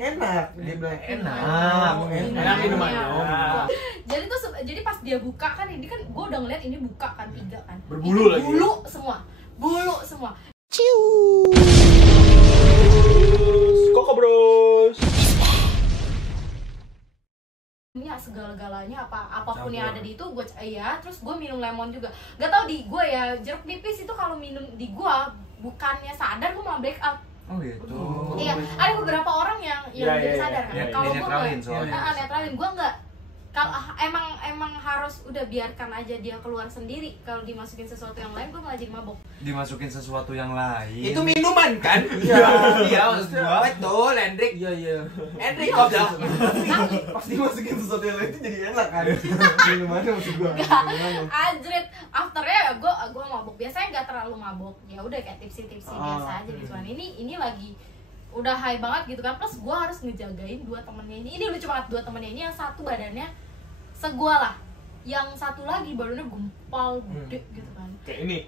enak, dia bilang enak minumannya. Jadi pas dia buka kan, ini kan gue udah ngeliat ini buka kan 3 kan. Berbulu lagi. Bulu semua. Koko Bros. Ya segala-galanya apapun yang ada di itu gue terus gue minum lemon juga. Gak tau di gue ya, jeruk nipis itu kalau minum di gue bukannya sadar gue malah black out. Oh gitu. Iya, ada beberapa orang yang jadi sadar kan. Kalau gue netralin nggak, soalnya. netralin gue nggak. Kalau emang harus udah biarkan aja dia keluar sendiri. Kalau dimasukin sesuatu yang lain gue malah jadi mabok. Dimasukin sesuatu yang lain. Itu minuman kan? Iya, maksud gua. Betul, Hendrik. Iya. Hendrik kok dah. Pas dimasukin sesuatu yang lain itu jadi enak kan? Minumannya maksud gua. Anjrit, afternya gue mabok. Biasanya nggak terlalu mabok. Ya udah kayak tipsi biasa aja gitu kan. Ini lagi udah high banget gitu kan, plus gue harus ngejagain 2 temennya ini lucu banget. 2 temennya ini yang satu badannya segua lah, yang satu lagi badannya gempal gede gitu kan. Kayak ini.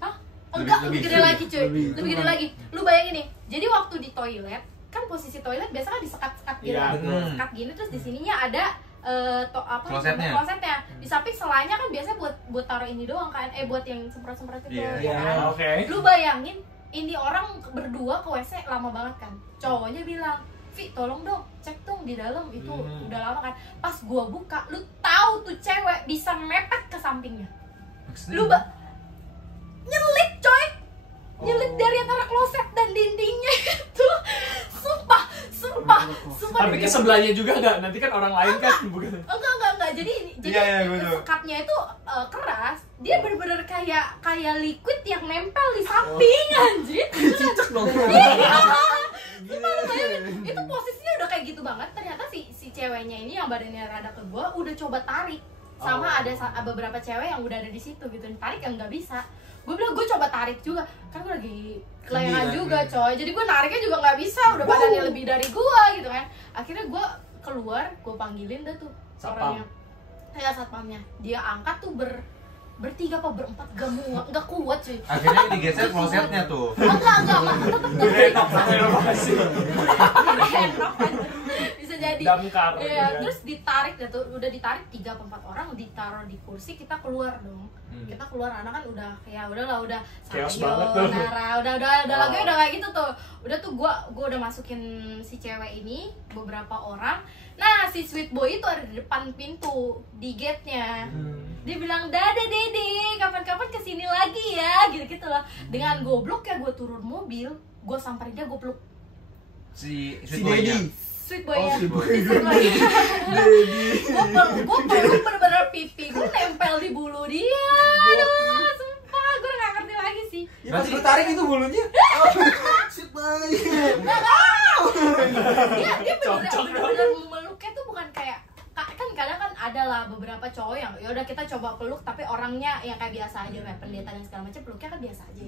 Hah? Enggak, lebih gede lagi cuy, lebih gede lagi. Lu bayangin nih, jadi waktu di toilet kan posisi toilet biasa kan disekat-sekat gitu, sekat gini, terus di sininya ada klosetnya. Di samping selanya kan biasanya buat taruh ini doang kan, buat yang semprot-semprot itu ya kan. Lu bayangin ini orang berdua ke WC lama banget kan. Cowoknya bilang, "Vi, tolong dong, cek dong di dalam itu udah lama kan." Pas gua buka, lu tahu tuh cewek bisa mepet ke sampingnya. Lu nyelit coy. Nyelit dari antara kloset dan dindingnya itu. Sumpah. Tapi ke sebelahnya juga enggak? Nanti kan orang lain kan bukan. Enggak. Jadi sekatnya itu keras. Dia bener-bener kayak liquid yang nempel di samping anjir. Cicak dong. Iya. Itu posisinya udah kayak gitu banget. Ternyata si ceweknya ini yang badannya rada ke gua udah coba tarik. Sama ada beberapa cewek yang udah ada di situ gitu. Tarik yang nggak bisa. Gue bilang gue coba tarik juga. Kan gue lagi kelayangan juga coy. Jadi gue nariknya juga nggak bisa. Udah badannya lebih dari gua gitu kan. Akhirnya gue keluar, gue panggilin dah tuh orangnya. Ya satpamnya. Dia angkat tuh bertiga apa berempat gak kuat cuy. Akhirnya digeser klosetnya tuh. Enggak tetep Renovasi. bisa jadi. Damkar. Iya, terus ditarik tuh, udah ditarik 3 atau 4 orang, ditaruh di kursi, kita keluar dong. Kita keluar, anak kan udah kayak udah chaos banget tuh. udah lagunya udah kayak gitu tuh. Udah tuh gua udah masukin si cewek ini, beberapa orang. Nah, si sweet boy itu ada di depan pintu, di gate-nya. Dia bilang, "Dadah Dede, kapan-kapan kesini lagi ya," gitu-gitu lah. Dengan goblok ya gue turun mobil, gue samperin dia, gue peluk Si Daddy. sweet boy ya. Sweet boy. Gue peluk bener-bener pipi, gue nempel di bulu dia. Aduh, sumpah, gue gak ngerti lagi sih. Ya pas lu tarik itu bulunya. Sweet boy. Dia bener-bener meluknya tuh bukan kayak kan kadang kan ada lah beberapa cowok yang ya udah kita coba peluk tapi orangnya yang kayak biasa aja kayak pendeta dan segala macam, peluknya kan biasa aja.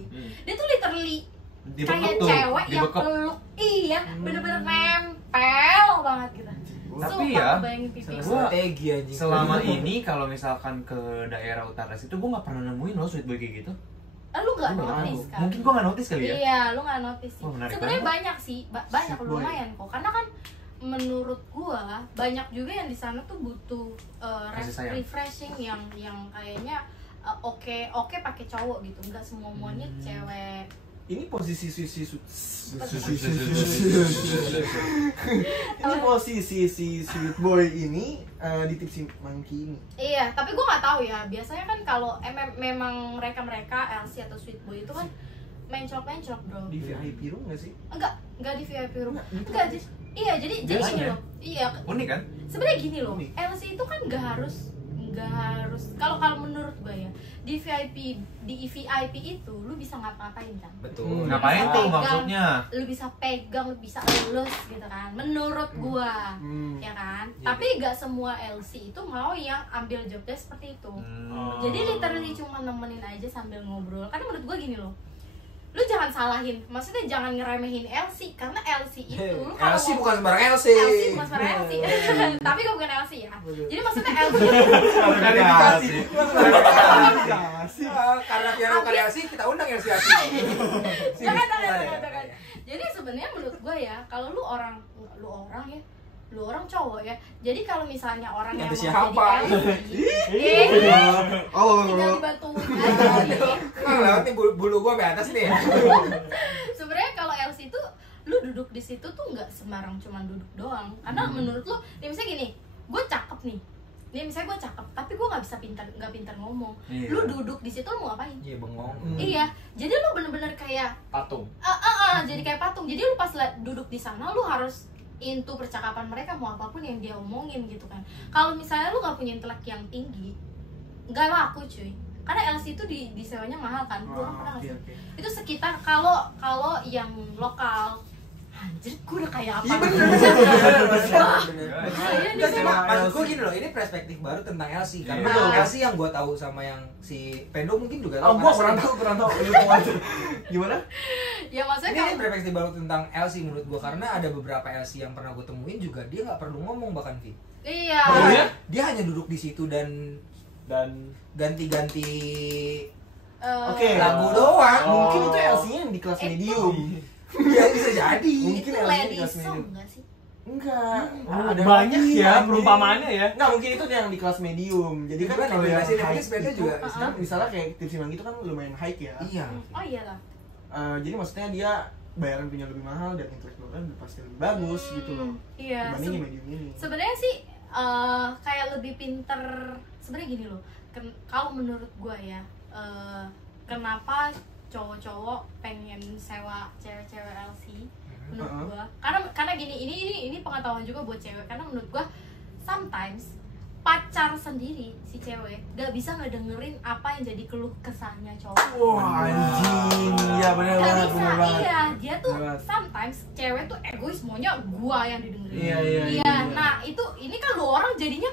Dia tuh literally kayak cewek yang peluk, iya bener-bener nempel banget gitu. Tapi ya, strategi aja. Selama ini kalau misalkan ke daerah utara situ gue nggak pernah nemuin loh sweet boy kayak gitu. Lu nggak notice kan? Mungkin gue nggak notice kali ya. Iya, lu nggak notice sih. Sebenarnya banget. banyak sih, banyak lumayan kok. Karena kan menurut gua banyak juga yang di sana tuh butuh refreshing yang kayaknya oke pakai cowok gitu. Enggak semua monyet cewek. Ini posisi ini posisi si sweet boy ini di tipsi monkey ini. Iya, tapi gua nggak tahu ya. Biasanya kan kalau memang mereka LC atau sweet boy itu kan mencok bro. Di VIP room nggak sih? Enggak di VIP room. Enggak, iya jadi gini loh. Iya. Unik kan? Sebenarnya gini loh. LC itu kan nggak harus kalau menurut gue ya di VIP itu lu bisa ngapa-ngapain kan. Betul. Ngapain tuh maksudnya? Lu bisa pegang, lu bisa elus gitu kan. Menurut gua. Ya kan? Tapi nggak semua LC itu mau yang ambil jobnya seperti itu. Jadi literally cuma nemenin aja sambil ngobrol. Karena menurut gua gini loh. Lu jangan salahin, maksudnya jangan ngeremehin LC karena LC itu lu kalau LC bukan sembarang LC. LC bukan sembarang LC. Tapi gue bukan LC ya. Jadi maksudnya LC karena biar bukan LC kita undang LC. Jangan. Jadi sebenarnya menurut gue ya, kalau lu orang cowok ya. Jadi kalau misalnya orang yang mau siapa? jadi tinggal dibantuin aja. Lewat nih bulu gua ke atas nih ya. Sebenarnya kalau LC itu lu duduk di situ tuh nggak sembarang cuman duduk doang. Karena menurut lu, nih misalnya gini, gue cakep nih. Nih misalnya gue cakep, tapi gue nggak pintar ngomong. Iya. Lu duduk di situ lu mau ngapain? Iya bengong. Iya, jadi lu bener-bener kayak Patung. jadi kayak patung. Jadi lu pas duduk di sana lu harus into percakapan mereka, mau apapun yang dia omongin gitu kan. Kalau misalnya lu nggak punya intelek yang tinggi, nggak laku cuy. Karena LC itu di sewanya mahal kan. Gue pernah nggak sih? Itu sekitar kalau yang lokal. Anjir, gue udah kayak apa? Maksud gue gini loh, ini perspektif baru tentang LC. Karena LC yang gue tahu sama yang si Pendo mungkin juga tahu. Gue kurang tahu. Gimana? Ya maksudnya Ini kalau perspektif baru tentang LC menurut gue, karena ada beberapa LC yang pernah gue temuin juga dia nggak perlu ngomong bahkan Vi. iya. Dia hanya duduk di situ dan ganti-ganti Oke. lagu doang. Mungkin itu LC-nya yang di kelas medium. Ya bisa jadi. Mungkin itu LC-nya di lady kelas song medium. nggak sih? Enggak. Ada Banyak lagi, ya anjing. perumpamaannya ya. Enggak, mungkin itu yang di kelas medium. Jadi kan kalau yang high sepeda itu, juga. misalnya kayak tipsi mang gitu kan lumayan high ya. Iya. Oh iyalah. Jadi maksudnya dia bayaran punya lebih mahal dan intelektualnya pasti lebih bagus gitu loh. Iya. Dibanding yang medium ini. Sebenarnya sih kayak lebih pinter. Sebenarnya gini loh. Kalau menurut gua ya, kenapa cowok-cowok pengen sewa cewek-cewek LC? Menurut gua, karena gini, ini pengetahuan juga buat cewek. Karena menurut gua sometimes pacar sendiri si cewek gak bisa ngedengerin apa yang jadi keluh kesahnya cowok. Wah, anjing. Iya benar Gak banget, bisa, benar banget. iya. Dia tuh Bener banget. sometimes cewek tuh egois, maunya gua yang didengerin. Iya. Nah ini kan lu orang jadinya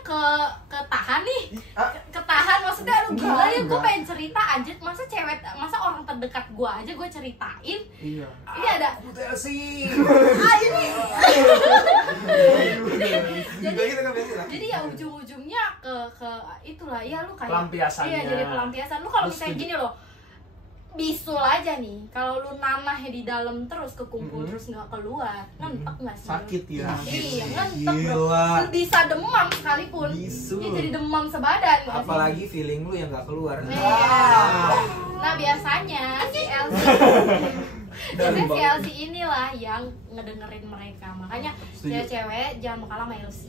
ketahan nih. Ah. Ketahan, maksudnya lu gila ya, gue Enggak. pengen cerita anjir. Masa orang terdekat gua aja gue ceritain. Iya. Ini ada Butuh LC. jadi ya ujung-ujungnya ke itulah ya, lu kayak Pelampiasannya. iya, jadi pelampiasan. Lu kalau Terus misalnya gini loh, bisul aja nih, kalau lu nanahnya di dalam terus kekumpul terus nggak keluar, ngentek nggak sih? Sakit ya. Iya, ngentek bro. Gila. Lu bisa demam sekalipun, Bisul. dia jadi demam sebadan nggak sih? Apalagi feeling lu yang gak keluar. Iya. Nah biasanya si LC biasanya si LC inilah yang ngedengerin mereka. Makanya cewek-cewek jangan mau kalah sama LC.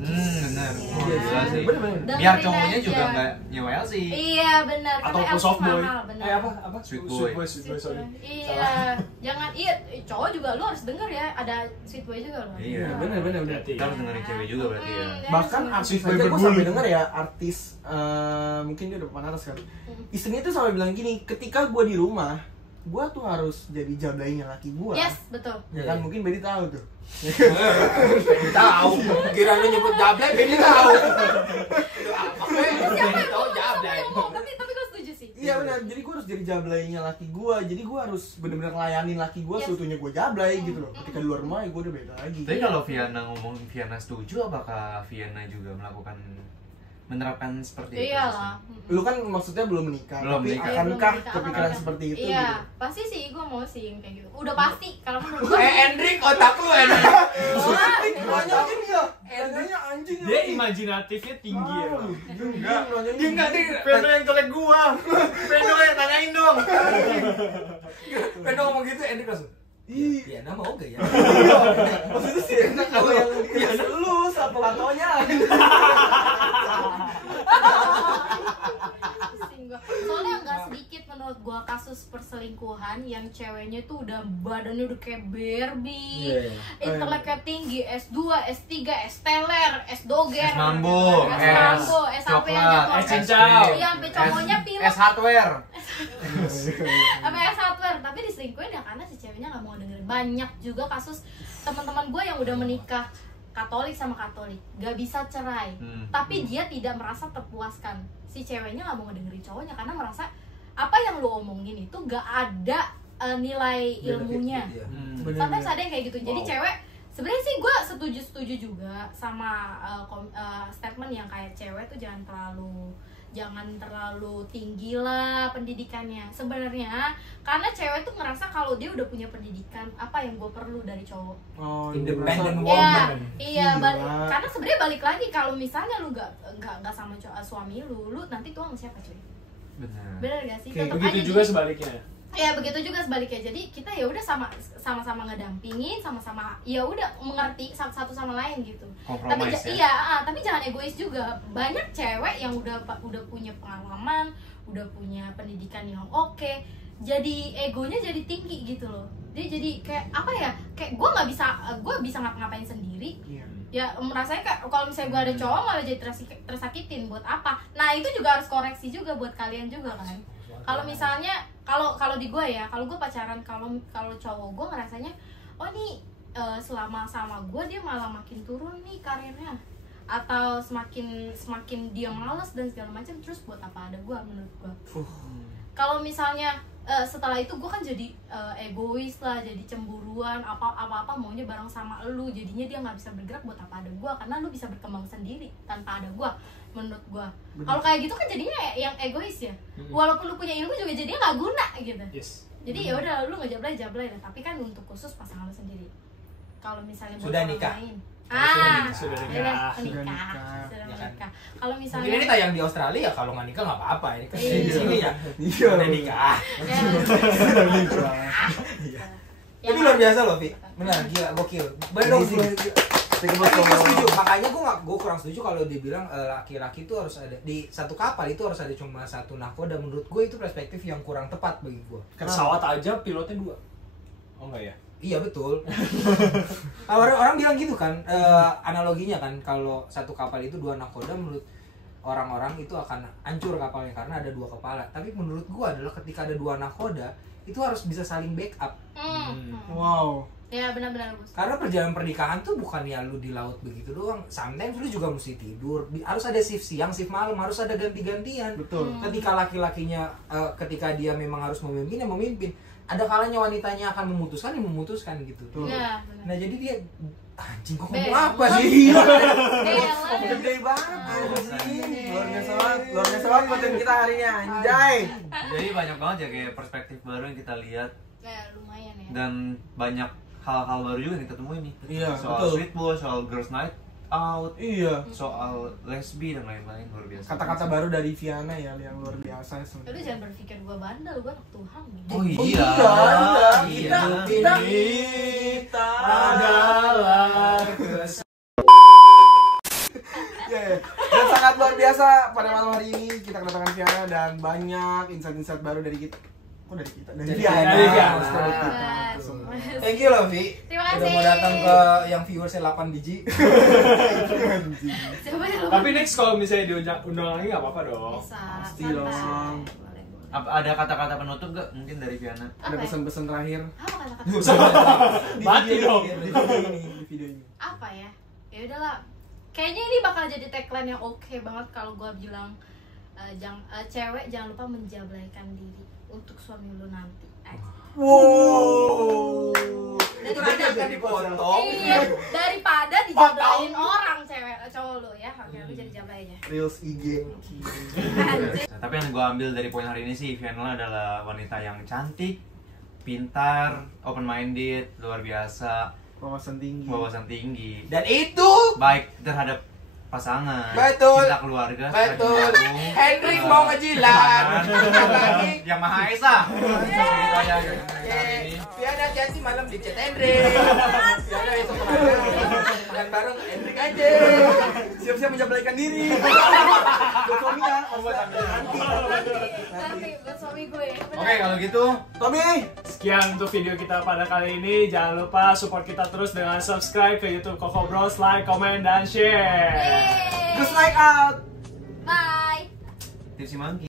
Benar. Iya. Jelas sih. Bener. Biar Dengerin cowoknya aja. juga nggak nyewa LC. Iya benar, Atau karena LC soft boy. mahal benar. Apa? Sweet boy. Sweet boy, sorry. Iya, jangan cowok juga lu harus denger ya, ada sweet boy juga loh. Iya. Bener. Berarti. Kita harus dengerin cewek juga berarti ya. Bahkan harus artis Sweet boy aja gue berbulu. sampai denger ya, artis mungkin dia udah papan atas kali. Istrinya tuh sampai bilang gini, ketika gue di rumah, gue tuh harus jadi jablainya laki gue. Yes, betul. Ya kan mungkin Bedi tahu tuh. Tahu. Kira lu nyebut jablay, Benny tahu. Siapa yang Tahu ngomong? jablay. Siapa yang ngomong? Tapi gue setuju sih. Iya benar, jadi gue harus jadi jablainya laki gue. Jadi gue harus bener-bener ngelayanin laki gue, Yes. seutuhnya gue jablay gitu loh. Ketika di luar rumah, gue udah beda lagi. Tapi kalau Viana ngomong Viana setuju, apakah Viana juga menerapkan seperti itu? Iyalah. Lu kan maksudnya belum menikah, Belum tapi menikah. akankah Belum kepikiran nikah, seperti itu? Iya, Gitu? pasti sih gue mau sih yang kayak gitu. Udah pasti kalau menurut gue. Hendrik, otak lu Hendrik. Nanyain ya, nanya anjing. Dia imajinatifnya tinggi ya. Bang. Enggak, Dia enggak dia. Pengen yang colek gua. Pengen yang tanyain dong. Pengen ngomong gitu Hendrik langsung. Ih, Piana mau gak ya? maksudnya sih enak kalau yang biasa lu satu latonya. Pusing gua. Soalnya nggak sedikit menurut gua kasus perselingkuhan yang ceweknya tuh udah badannya udah kayak Barbie, inteleknya tinggi, S2, S3, S teler, S doger, Es mambo, S mambo, S apa yang coklat, jatuh, es cincau. iya sampai cowoknya pilek, Es hardware. sampai S hardware, tapi diselingkuhin ya karena si ceweknya nggak mau dengerin. Banyak juga kasus teman-teman gua yang udah menikah Katolik sama Katolik, gak bisa cerai, tapi dia tidak merasa terpuaskan. Si ceweknya gak mau ngedengerin cowoknya karena merasa apa yang lu omongin itu gak ada nilai ilmunya. Sometimes ada yang kayak gitu. Jadi cewek, sebenarnya sih gue setuju juga sama statement yang kayak cewek tuh jangan terlalu jangan terlalu tinggi lah pendidikannya sebenarnya, karena cewek tuh ngerasa kalau dia udah punya pendidikan, apa yang gue perlu dari cowok. Oh, Independent merasa- woman. Iya, Gila. karena sebenarnya balik lagi kalau misalnya lu nggak sama suami lu nanti tuh sama siapa cuy? Benar. Bener gak sih? Oke, Tetep Begitu aja juga jadi- sebaliknya. Ya begitu juga sebaliknya. Jadi kita ya udah sama-sama ngedampingin, sama-sama ya udah mengerti satu sama lain gitu. Tapi Compromise ya. iya, tapi jangan egois juga. Banyak cewek yang udah punya pengalaman, udah punya pendidikan yang oke, jadi egonya jadi tinggi gitu loh. Dia jadi kayak apa ya? Kayak gue bisa ngapa-ngapain sendiri. Iya. Ya merasanya kayak kalau misalnya gue ada cowok malah jadi tersakitin, buat apa? Nah itu juga harus koreksi juga buat kalian juga kan. Kalau misalnya kalau di gue ya, kalau gue pacaran, kalau cowok gue ngerasanya oh nih selama sama gue dia malah makin turun nih karirnya, atau semakin dia malas dan segala macam, terus buat apa ada gue menurut gue. Kalau misalnya setelah itu gue kan jadi egois lah, jadi cemburuan, apa maunya bareng sama lu, jadinya dia nggak bisa bergerak, buat apa ada gue, karena lu bisa berkembang sendiri tanpa ada gue. Menurut gue kalau kayak gitu kan jadinya yang egois ya, walaupun lu punya ilmu juga jadinya nggak guna gitu. Yes. Jadi ya udah lu ngejablay lah, tapi kan untuk khusus pasangan lu sendiri. Kalau misalnya buat Sudah orang nikah? lain, Sudah ya nikah. udah menikah. Ya kan? Kalau Mungkin misalnya ini tayang di Australia ya, kalau nggak nikah nggak apa-apa. Ini kan Iya. di sini ya. Iya. Udah nikah. ya, Tapi luar biasa loh, Vi. Benar, gila, gokil. Benar dong, Ini sih. gila. Tapi gue setuju, makanya gue kurang setuju kalau dibilang laki-laki itu harus ada di satu kapal itu harus ada cuma satu nahkoda. Menurut gue itu perspektif yang kurang tepat bagi gue. Pesawat aja pilotnya 2. Oh enggak ya? Iya betul. Orang bilang gitu kan, analoginya kan kalau satu kapal itu 2 nahkoda, menurut orang-orang itu akan hancur kapalnya karena ada 2 kepala. Tapi menurut gue adalah ketika ada 2 nahkoda itu harus bisa saling backup. Wow. ya benar-benar Gus. Karena perjalanan pernikahan tuh bukan ya lu di laut begitu doang. Sometimes lu juga mesti tidur. Harus ada shift siang, shift malam, harus ada ganti-gantian. Betul. Ketika laki-lakinya ketika dia memang harus memimpin, ya memimpin. Ada kalanya wanitanya akan memutuskan, ya memutuskan gitu. Betul. Ya, benar. Nah, jadi dia anjing kok Bel. ngomong apa sih? Bella. Gede banget anjing. Luar biasa banget konten kita hari ini anjay. Jadi banyak banget ya kayak perspektif baru yang kita lihat Ya lumayan ya. dan banyak hal-hal baru juga yang kita temuin nih. Iya, Soal betul. street ball, soal girls night out, Iya. soal lesbi dan lain-lain, luar biasa. Kata-kata baru dari Viana ya yang luar biasa Lu sebenarnya. jangan berpikir gua bandel, gua anak Tuhan nih. Oh iya. Iya. Iya. Kita Adalah Ya, dan sangat luar biasa pada malam hari ini kita kedatangan Viana dan banyak insight-insight baru dari kita. Kok dari kita? Dari Dari Viana. Viana. Dari kita. Hebat. Thank you loh, Vi. Terima Udah kasih. mau datang ke yang viewersnya 8 biji. Coba ya lu. Tapi next kalau misalnya diundang lagi nggak apa-apa dong. Bisa. Pasti santai. dong. Boleh, boleh. Ada kata-kata penutup gak mungkin dari Viana? Ada pesan-pesan terakhir Apa kata-kata? di Mati video dong. ini, di video ini, di video ini. Apa ya? Ya udahlah. Kayaknya ini bakal jadi tagline yang oke banget kalau gua bilang cewek jangan lupa menjablaikan diri untuk suami lu nanti. Wow. Itu nanti akan dipotong. Iya, daripada dijablain orang cowok lu ya. Oke, lu jadi jablay aja. Reels IG. Anjir. Nah, tapi yang gue ambil dari poin hari ini sih, Viana adalah wanita yang cantik, pintar, open minded, luar biasa, Wawasan tinggi. wawasan tinggi, Dan itu baik terhadap pasangan, Betul. cinta keluarga, betul. rajin nabung, Hendrik mau ngejilat. Lagi. yang Maha Esa. Gitu aja hari ini. Piana hati malam di chat Hendrik. Piana itu makan bareng Hendrik aja. Siap-siap menjablaikan diri. Buat suaminya. Nanti buat suami gue. Oke, kalau gitu Tommy. Sekian untuk video kita pada kali ini. Jangan lupa support kita terus dengan subscribe ke YouTube Koko Bros, like, comment, dan share. Yeay. Just like out. Bye. Tipsy Monkey.